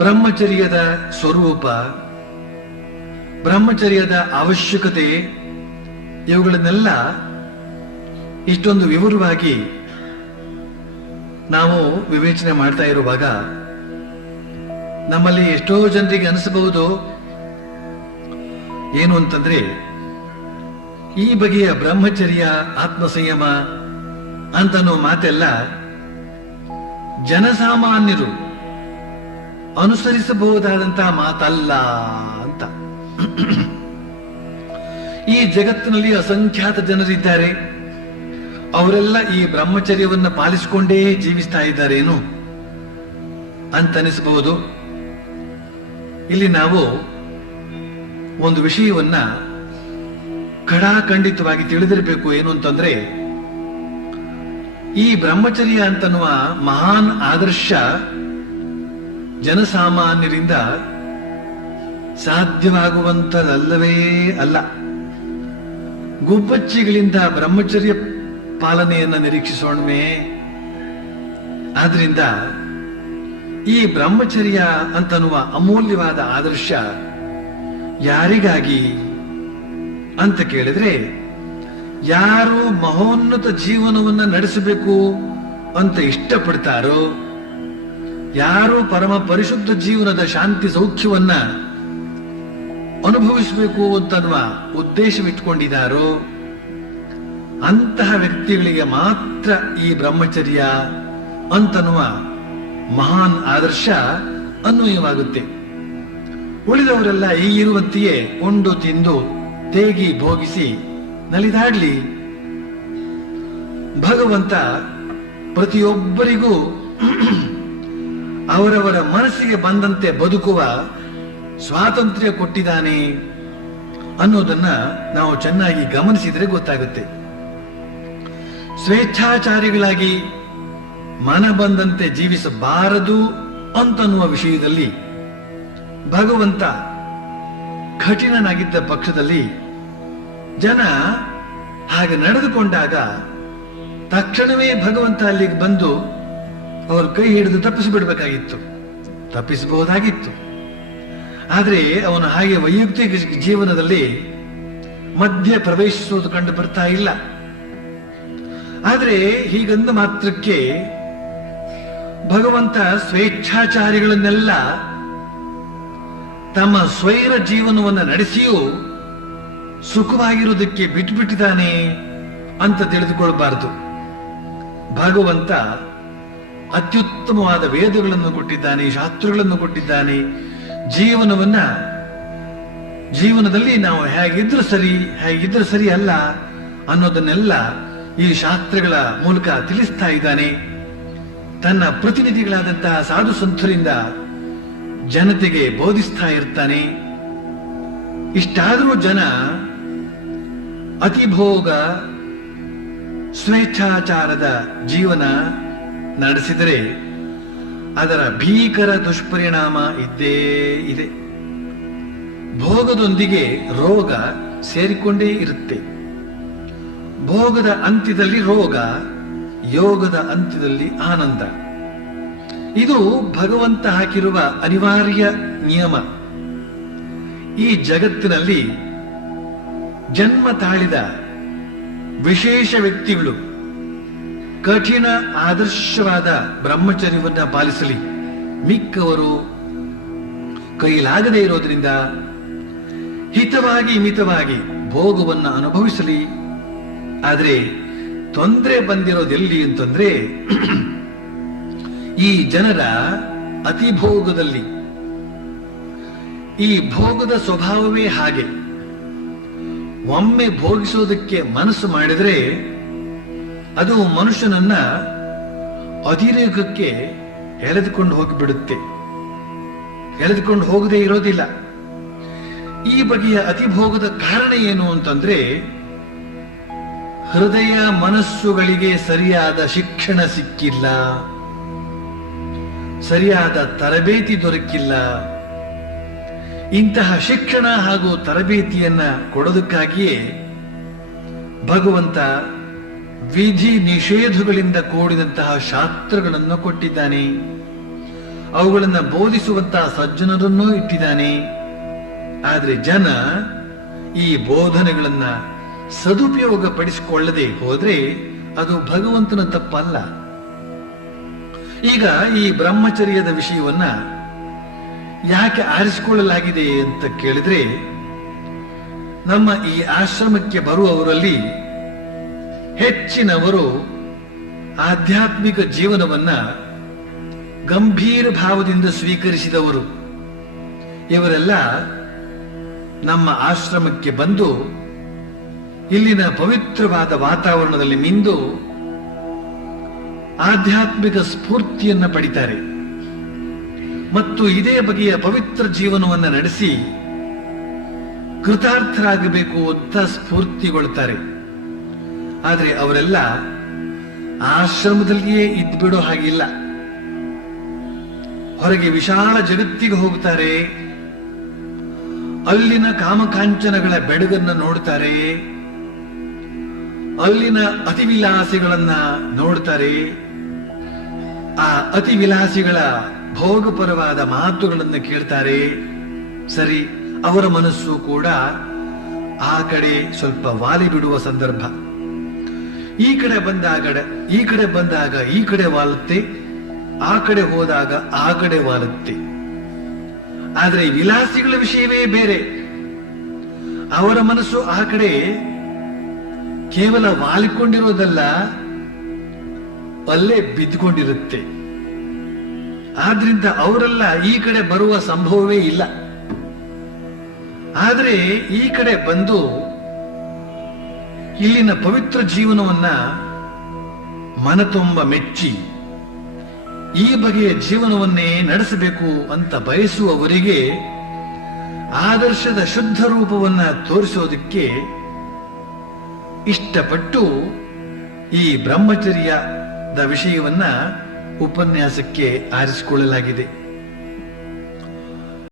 ಬ್ರಹ್ಮಚರ್ಯದ ಸ್ವರೂಪ, ಬ್ರಹ್ಮಚರ್ಯದ ಅವಶ್ಯಕತೆ, ಇವುಗಳನ್ನೆಲ್ಲ ಇಷ್ಟೊಂದು ವಿವರವಾಗಿ ನಾವು ವಿವೇಚನೆ ಮಾಡ್ತಾ ಇರುವಾಗ ನಮ್ಮಲ್ಲಿ ಎಷ್ಟೋ ಜನರಿಗೆ ಅನಿಸಬಹುದು ಏನು ಅಂತಂದ್ರೆ, ಈ ಬಗೆಯ ಬ್ರಹ್ಮಚರ್ಯ, ಆತ್ಮಸಂಯಮ ಅಂತನೋ ಮಾತೆಲ್ಲ ಜನಸಾಮಾನ್ಯರು ಅನುಸರಿಸಬಹುದಾದಂತಹ ಮಾತಲ್ಲ ಅಂತ. ಈ ಜಗತ್ತಿನಲ್ಲಿ ಅಸಂಖ್ಯಾತ ಜನರಿದ್ದಾರೆ, ಅವರೆಲ್ಲ ಈ ಬ್ರಹ್ಮಚರ್ಯವನ್ನ ಪಾಲಿಸಿಕೊಂಡೇ ಜೀವಿಸ್ತಾ ಇದ್ದಾರೇನು ಅಂತನಿಸಬಹುದು. ಇಲ್ಲಿ ನಾವು ಒಂದು ವಿಷಯವನ್ನ ಖಡಾಖಂಡಿತವಾಗಿ ತಿಳಿದಿರಬೇಕು. ಏನು ಅಂತಂದ್ರೆ, ಈ ಬ್ರಹ್ಮಚರ್ಯ ಅಂತನ್ನುವ ಮಹಾನ್ ಆದರ್ಶ ಜನಸಾಮಾನ್ಯರಿಂದ ಸಾಧ್ಯವಾಗುವಂತದಲ್ಲವೇ ಅಲ್ಲ. ಗುಬ್ಬಚ್ಚಿಗಳಿಂದ ಬ್ರಹ್ಮಚರ್ಯ ಪಾಲನೆಯನ್ನ ನಿರೀಕ್ಷಿಸೋಣವೇ? ಆದ್ರಿಂದ ಈ ಬ್ರಹ್ಮಚರ್ಯ ಅಂತನ್ನುವ ಅಮೂಲ್ಯವಾದ ಆದರ್ಶ ಯಾರಿಗಾಗಿ ಅಂತ ಕೇಳಿದ್ರೆ, ಯಾರು ಮಹೋನ್ನತ ಜೀವನವನ್ನ ನಡೆಸಬೇಕು ಅಂತ ಇಷ್ಟಪಡ್ತಾರೋ, ಯಾರು ಪರಮ ಪರಿಶುದ್ಧ ಜೀವನದ ಶಾಂತಿ ಸೌಖ್ಯವನ್ನ ಅನುಭವಿಸಬೇಕು ಅಂತನ್ನುವ ಉದ್ದೇಶವಿಟ್ಕೊಂಡಿದ್ದಾರೋ ಅಂತಹ ವ್ಯಕ್ತಿಗಳಿಗೆ ಮಾತ್ರ ಈ ಬ್ರಹ್ಮಚರ್ಯ ಅಂತನ್ನುವ ಮಹಾನ್ ಆದರ್ಶ ಅನ್ವಯವಾಗುತ್ತೆ. ಉಳಿದವರೆಲ್ಲ ಈಗಿರುವಂತೆಯೇ ಉಂಡು ತಿಂದು ತೇಗಿ ಭೋಗಿಸಿ ನಲಿದಾಡ್ಲಿ. ಭಗವಂತ ಪ್ರತಿಯೊಬ್ಬರಿಗೂ ಅವರವರ ಮನಸ್ಸಿಗೆ ಬಂದಂತೆ ಬದುಕುವ ಸ್ವಾತಂತ್ರ್ಯ ಕೊಟ್ಟಿದ್ದಾನೆ ಅನ್ನೋದನ್ನ ನಾವು ಚೆನ್ನಾಗಿ ಗಮನಿಸಿದ್ರೆ ಗೊತ್ತಾಗುತ್ತೆ. ಸ್ವೇಚ್ಛಾಚಾರಿಗಳಾಗಿ ಮನ ಬಂದಂತೆ ಜೀವಿಸಬಾರದು ಅಂತನ್ನುವ ವಿಷಯದಲ್ಲಿ ಭಗವಂತ ಕಠಿಣನಾಗಿದ್ದ ಪಕ್ಷದಲ್ಲಿ ಜನ ಹಾಗೆ ನಡೆದುಕೊಂಡಾಗ ತಕ್ಷಣವೇ ಭಗವಂತ ಅಲ್ಲಿಗೆ ಬಂದು ಅವ್ರ ಕೈ ಹಿಡಿದು ತಪ್ಪಿಸಿಬಿಡ್ಬೇಕಾಗಿತ್ತು, ತಪ್ಪಿಸಬಹುದಾಗಿತ್ತು. ಆದ್ರೆ ಅವನು ಹಾಗೆ ವೈಯಕ್ತಿಕ ಜೀವನದಲ್ಲಿ ಮಧ್ಯ ಪ್ರವೇಶಿಸುವುದು ಕಂಡು ಬರ್ತಾ ಇಲ್ಲ. ಆದ್ರೆ ಹೀಗಂದ ಮಾತ್ರಕ್ಕೆ ಭಗವಂತ ಸ್ವೇಚ್ಛಾಚಾರಿಗಳನ್ನೆಲ್ಲ ತಮ್ಮ ಸ್ವೈರ ಜೀವನವನ್ನು ನಡೆಸಿಯೂ ಸುಖವಾಗಿರುವುದಕ್ಕೆ ಬಿಟ್ಟುಬಿಟ್ಟಿದ್ದಾನೆ ಅಂತ ತಿಳಿದುಕೊಳ್ಳಬಾರದು. ಭಗವಂತ ಅತ್ಯುತ್ತಮವಾದ ವೇದಗಳನ್ನು ಕೊಟ್ಟಿದ್ದಾನೆ, ಶಾಸ್ತ್ರಗಳನ್ನು ಕೊಟ್ಟಿದ್ದಾನೆ. ಜೀವನದಲ್ಲಿ ನಾವು ಹೇಗಿದ್ರೆ ಸರಿ ಅಲ್ಲ ಅನ್ನೋದನ್ನೆಲ್ಲ ಈ ಶಾಸ್ತ್ರಗಳ ಮೂಲಕ ತಿಳಿಸ್ತಾ ಇದ್ದಾನೆ. ತನ್ನ ಪ್ರತಿನಿಧಿಗಳಾದಂತಹ ಸಾಧು ಸಂತರಿಂದ ಜನತೆಗೆ ಬೋಧಿಸ್ತಾ ಇರ್ತಾನೆ. ಇಷ್ಟಾದರೂ ಜನ ಅತಿಭೋಗ, ಸ್ವೇಚ್ಛಾಚಾರದ ಜೀವನ ನಡೆಸಿದರೆ ಅದರ ಭೀಕರ ದುಷ್ಪರಿಣಾಮ ಇದ್ದೇ ಇದೆ. ಭೋಗದೊಂದಿಗೆ ರೋಗ ಸೇರಿಕೊಂಡೇ ಇರುತ್ತೆ. ಭೋಗದ ಅಂತ್ಯದಲ್ಲಿ ರೋಗ, ಯೋಗದ ಅಂತ್ಯದಲ್ಲಿ ಆನಂದ. ಇದು ಭಗವಂತ ಹಾಕಿರುವ ಅನಿವಾರ್ಯ ನಿಯಮ. ಈ ಜಗತ್ತಿನಲ್ಲಿ ಜನ್ಮ ತಾಳಿದ ವಿಶೇಷ ವ್ಯಕ್ತಿಗಳು ಕಠಿಣ ಆದರ್ಶವಾದ ಬ್ರಹ್ಮಚರ್ಯವನ್ನ ಪಾಲಿಸಲಿ, ಮಿಕ್ಕವರು ಕೈಲಾಗದೇ ಇರೋದ್ರಿಂದ ಹಿತವಾಗಿ ಮಿತವಾಗಿ ಭೋಗವನ್ನ ಅನುಭವಿಸಲಿ. ಆದ್ರೆ ತೊಂದರೆ ಬಂದಿರೋದೆಲ್ಲಿ ಅಂತಂದ್ರೆ, ಈ ಜನರ ಅತಿಭೋಗದಲ್ಲಿ. ಈ ಭೋಗದ ಸ್ವಭಾವವೇ ಹಾಗೆ. ಒಮ್ಮೆ ಭೋಗಿಸೋದಕ್ಕೆ ಮನಸ್ಸು ಮಾಡಿದ್ರೆ ಅದು ಮನುಷ್ಯನನ್ನ ಅತಿರೇಕಕ್ಕೆ ಎಳೆದುಕೊಂಡು ಹೋಗಿಬಿಡುತ್ತೆ, ಎಳೆದುಕೊಂಡು ಹೋಗದೇ ಇರೋದಿಲ್ಲ. ಈ ಬಗೆಯ ಅತಿಭೋಗದ ಕಾರಣ ಏನು ಅಂತಂದ್ರೆ, ಹೃದಯ ಮನಸ್ಸುಗಳಿಗೆ ಸರಿಯಾದ ಶಿಕ್ಷಣ ಸಿಕ್ಕಿಲ್ಲ, ಸರಿಯಾದ ತರಬೇತಿ ದೊರಕಿಲ್ಲ. ಇಂತಹ ಶಿಕ್ಷಣ ಹಾಗೂ ತರಬೇತಿಯನ್ನ ಕೊಡೋದಕ್ಕಾಗಿಯೇ ಭಗವಂತ ವಿಧಿ ನಿಷೇಧಗಳಿಂದ ಕೂಡಿದಂತಹ ಶಾಸ್ತ್ರಗಳನ್ನು ಕೊಟ್ಟಿದ್ದಾನೆ. ಅವುಗಳನ್ನು ಬೋಧಿಸುವಂತಹ ಸಜ್ಜನರನ್ನೂ ಇಟ್ಟಿದ್ದಾನೆ. ಆದ್ರೆ ಜನ ಈ ಬೋಧನೆಗಳನ್ನ ಸದುಪಯೋಗ ಪಡಿಸಿಕೊಳ್ಳದೆ ಹೋದ್ರೆ ಅದು ಭಗವಂತನ ತಪ್ಪಲ್ಲ. ಈಗ ಈ ಬ್ರಹ್ಮಚರ್ಯದ ವಿಷಯವನ್ನ ಯಾಕೆ ಆರಿಸಿಕೊಳ್ಳಲಾಗಿದೆ ಅಂತ ಕೇಳಿದ್ರೆ, ನಮ್ಮ ಈ ಆಶ್ರಮಕ್ಕೆ ಬರುವವರಲ್ಲಿ ಹೆಚ್ಚಿನವರು ಆಧ್ಯಾತ್ಮಿಕ ಜೀವನವನ್ನ ಗಂಭೀರ ಭಾವದಿಂದ ಸ್ವೀಕರಿಸಿದವರು. ಇವರೆಲ್ಲ ನಮ್ಮ ಆಶ್ರಮಕ್ಕೆ ಬಂದು ಇಲ್ಲಿನ ಪವಿತ್ರವಾದ ವಾತಾವರಣದಲ್ಲಿ ಮಿಂದು ಆಧ್ಯಾತ್ಮಿಕ ಸ್ಫೂರ್ತಿಯನ್ನ ಪಡಿತಾರೆ ಮತ್ತು ಇದೇ ಬಗೆಯ ಪವಿತ್ರ ಜೀವನವನ್ನು ನಡೆಸಿ ಕೃತಾರ್ಥರಾಗಬೇಕು ಅಂತ ಸ್ಫೂರ್ತಿಗೊಳ್ತಾರೆ. ಆದರೆ ಅವರೆಲ್ಲ ಆಶ್ರಮದಲ್ಲಿಯೇ ಇದ್ಬಿಡೋ ಹಾಗಿಲ್ಲ. ಹೊರಗೆ ವಿಶಾಲ ಜಗತ್ತಿಗೆ ಹೋಗ್ತಾರೆ, ಅಲ್ಲಿನ ಕಾಮಕಾಂಚನಗಳ ಬೆಡಗನ್ನ ನೋಡ್ತಾರೆ, ಅಲ್ಲಿನ ಅತಿವಿಲಾಸಿಗಳನ್ನ ನೋಡ್ತಾರೆ, ಆ ಅತಿವಿಲಾಸಿಗಳ ಭೋಗಪರವಾದ ಮಾತುಗಳನ್ನು ಕೇಳ್ತಾರೆ. ಸರಿ, ಅವರ ಮನಸ್ಸು ಕೂಡ ಆ ಕಡೆ ಸ್ವಲ್ಪ ವಾಲಿ ಬಿಡುವ ಸಂದರ್ಭ. ಈ ಕಡೆ ಬಂದಾಗ ಈ ಕಡೆ ವಾಲುತ್ತೆ, ಆ ಕಡೆ ಹೋದಾಗ ಆ ಕಡೆ ವಾಲುತ್ತೆ. ಆದ್ರೆ ವಿಲಾಸಿಗಳ ವಿಷಯವೇ ಬೇರೆ. ಅವರ ಮನಸ್ಸು ಆ ಕಡೆ ಕೇವಲ ವಾಲಿಕೊಂಡಿರೋದಲ್ಲ, ಅಲ್ಲೇ ಬಿದ್ದುಕೊಂಡಿರುತ್ತೆ. ಆದ್ರಿಂದ ಅವರೆಲ್ಲ ಈ ಕಡೆ ಬರುವ ಸಂಭವವೇ ಇಲ್ಲ. ಆದ್ರೆ ಈ ಕಡೆ ಬಂದು ಇಲ್ಲಿನ ಪವಿತ್ರ ಜೀವನವನ್ನ ಮನತುಂಬ ಮೆಚ್ಚಿ ಈ ಬಗೆಯ ಜೀವನವನ್ನೇ ನಡೆಸಬೇಕು ಅಂತ ಬಯಸುವವರಿಗೆ ಆದರ್ಶದ ಶುದ್ಧ ರೂಪವನ್ನ ತೋರಿಸೋದಕ್ಕೆ ಇಷ್ಟಪಟ್ಟು ಈ ಬ್ರಹ್ಮಚರ್ಯದ ವಿಷಯವನ್ನ ಉಪನ್ಯಾಸಕ್ಕೆ ಆರಿಸಿಕೊಳ್ಳಲಾಗಿದೆ.